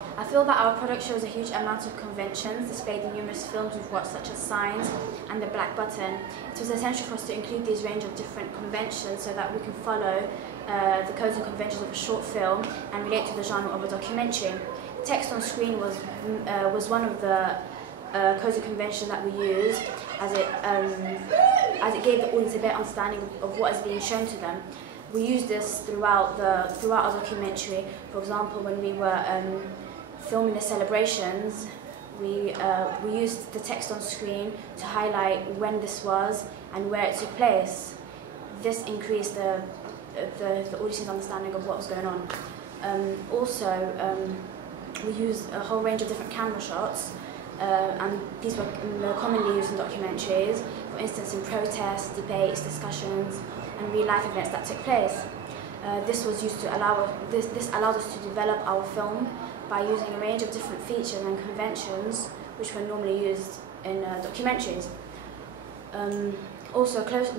I feel that our product shows a huge amount of conventions displayed in numerous films we've watched, such as Signs and The Black Button. It was essential for us to include these range of different conventions so that we can follow the codes and conventions of a short film and relate to the genre of a documentary. Text on screen was one of the codes and conventions that we used, as it gave the audience a better understanding of what is being shown to them. We used this throughout our documentary. For example, when we were filming the celebrations, we used the text on screen to highlight when this was and where it took place. This increased the audience's understanding of what was going on. We used a whole range of different camera shots, and these were commonly used in documentaries, for instance in protests, debates, discussions and real-life events that took place. This allowed us to develop our film by using a range of different features and conventions which were normally used in documentaries.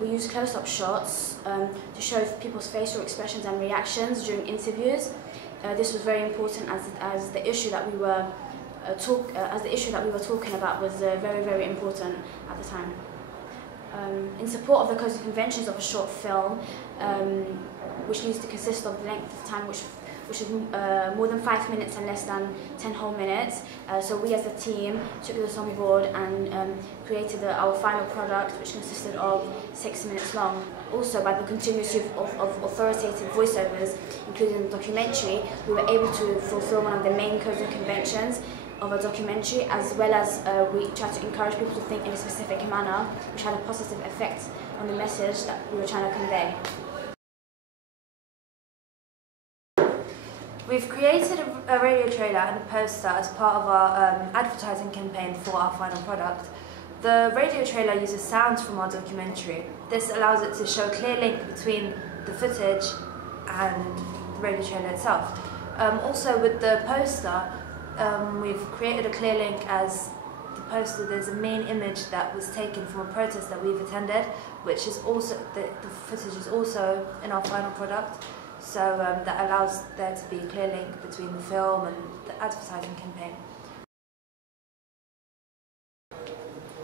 We used close-up shots to show people's facial expressions and reactions during interviews. This was very important as the issue that we were talking about was very, very important at the time. In support of the codes and conventions of a short film, which needs to consist of the length of time which is more than 5 minutes and less than 10 whole minutes. So we as a team took this on board and created our final product, which consisted of 6 minutes long. Also, by the continuous use of authoritative voiceovers, including the documentary, we were able to fulfill one of the main codes and conventions of a documentary, as well as we tried to encourage people to think in a specific manner, which had a positive effect on the message that we were trying to convey. We've created a radio trailer and a poster as part of our advertising campaign for our final product. The radio trailer uses sounds from our documentary. This allows it to show a clear link between the footage and the radio trailer itself. Also with the poster, we've created a clear link as the poster. There's a main image that was taken from a protest that we've attended, which is also, the footage is also in our final product. So that allows there to be a clear link between the film and the advertising campaign.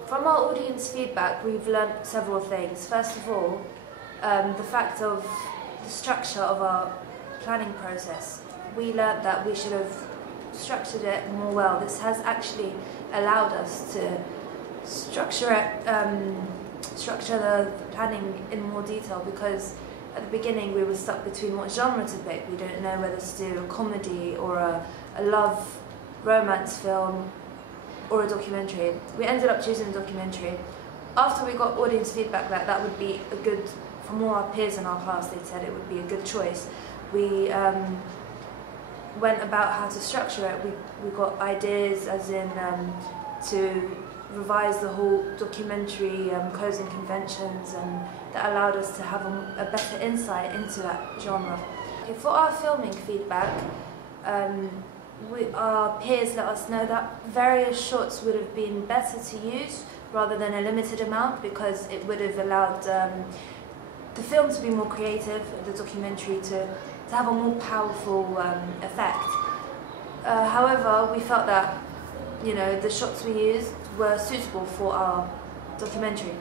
From our audience feedback, we've learnt several things. First of all, the fact of the structure of our planning process. We learnt that we should have structured it more well. This has actually allowed us to structure the planning in more detail, because at the beginning we were stuck between what genre to pick. We didn't know whether to do a comedy or a love romance film or a documentary. We ended up choosing a documentary. After we got audience feedback that would be a good, from all our peers in our class, they said it would be a good choice. We went about how to structure it. We got ideas as in to revise the whole documentary codes and conventions, and that allowed us to have a better insight into that genre. Okay, for our filming feedback, our peers let us know that various shots would have been better to use rather than a limited amount, because it would have allowed the film to be more creative, the documentary to have a more powerful effect. However, we felt that the shots we used were suitable for our documentary.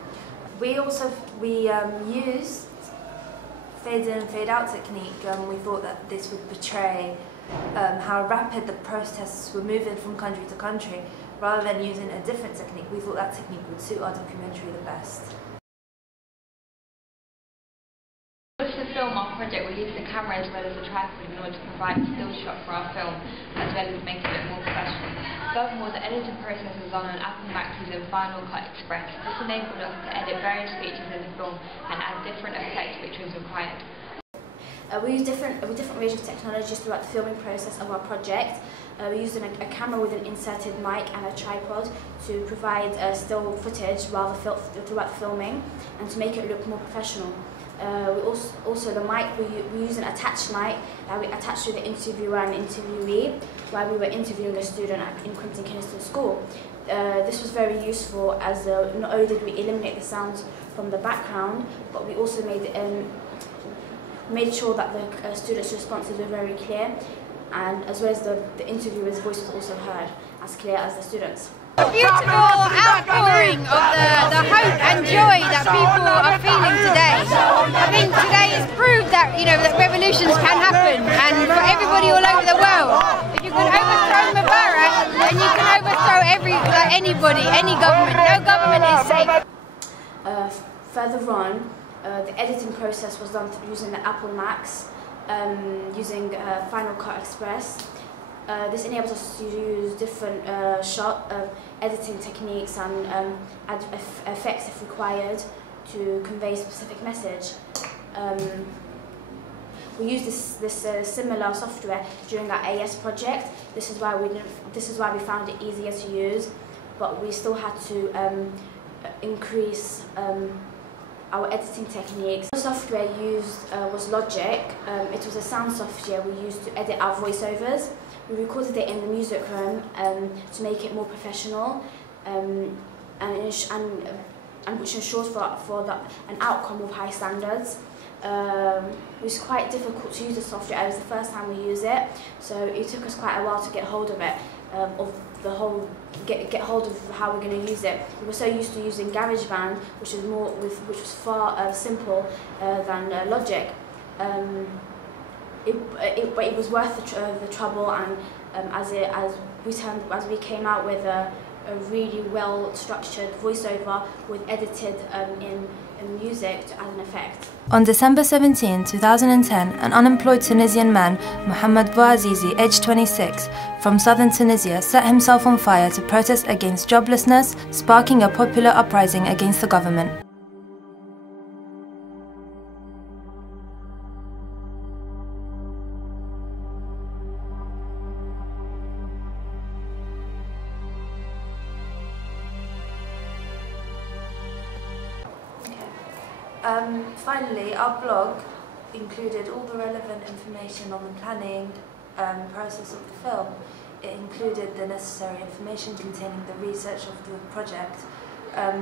We used fade in, fade out technique. We thought that this would portray how rapid the protests were moving from country to country, rather than using a different technique. We thought that technique would suit our documentary the best. To film our project, we used the camera as well as a tripod in order to provide a still shot for our film, as well as make it a bit more professional. Furthermore, the editing process was done on Apple Macs using Final Cut Express. This enabled us to edit various features in the film and add different effects which was required. We used different range of technologies throughout the filming process of our project. We used a camera with an inserted mic and a tripod to provide still footage throughout the filming and to make it look more professional. Also the mic, we used an attached mic that we attached to the interviewer and interviewee while we were interviewing a student in Quinton Kynaston School. This was very useful, as not only did we eliminate the sounds from the background, but we also made sure that the students' responses were very clear. and as well as the interviewer's voice was also heard as clear as the students. A beautiful outpouring of the hope and joy that people are feeling today. I think today has proved that that revolutions can happen, and for everybody all over the world. If you can overthrow Mubarak, then you can overthrow anybody, any government. No government is safe. Further on, the editing process was done using the Apple Macs, using Final Cut Express. This enables us to use different editing techniques and add effects if required to convey a specific message. We used this similar software during our AS project. This is why we found it easier to use, but we still had to increase our editing techniques. The software used was Logic. It was a sound software we used to edit our voiceovers. We recorded it in the music room to make it more professional, and which ensures for an outcome of high standards. It was quite difficult to use the software. It was the first time we used it, so it took us quite a while to get hold of it, get hold of how we're going to use it. We were so used to using GarageBand, which was far simple than Logic. But it was worth the trouble, and as we came out with a really well structured voiceover with edited in music to add an effect. On December 17, 2010, an unemployed Tunisian man, Mohamed Bouazizi, aged 26, from southern Tunisia, set himself on fire to protest against joblessness, sparking a popular uprising against the government. Finally, our blog included all the relevant information on the planning process of the film. It included the necessary information containing the research of the project,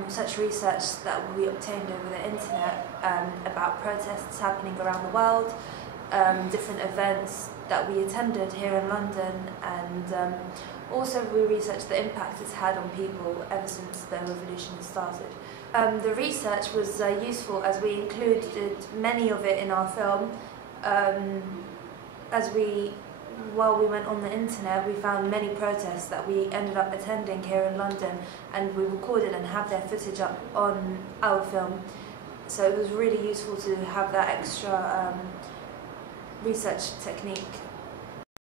such research that we obtained over the internet about protests happening around the world, different events that we attended here in London, and also we researched the impact it's had on people ever since the revolution started. The research was useful as we included many of it in our film. While we went on the internet, we found many protests that we ended up attending here in London, and we recorded and have their footage up on our film. So it was really useful to have that extra research technique